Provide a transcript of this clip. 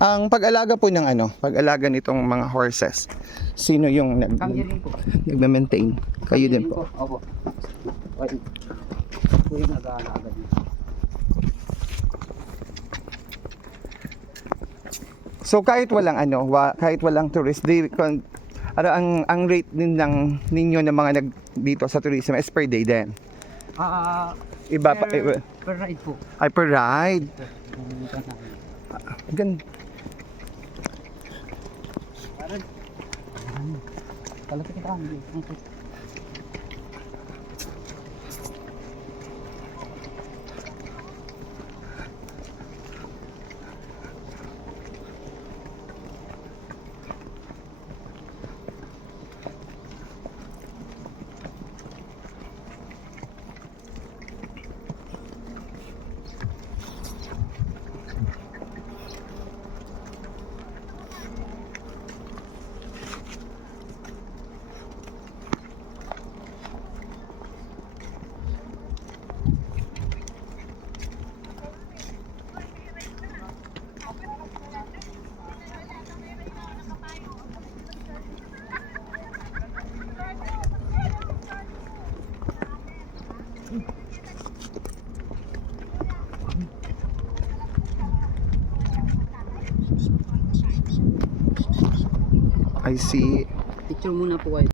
Ang pag-alaga po ng pag-alaga nitong mga horses, sino yung Kami rin po. nagme-maintain? Kayo din po. Opo. Po yung nag-aalaga dito. So kahit walang kahit walang tourist, ang rate din ninyo ng mga dito sa tourism is per day din. Iba pa Per ride po. ay per ride. Gan Kalapit kita kami. I see. Picture muna po kayo.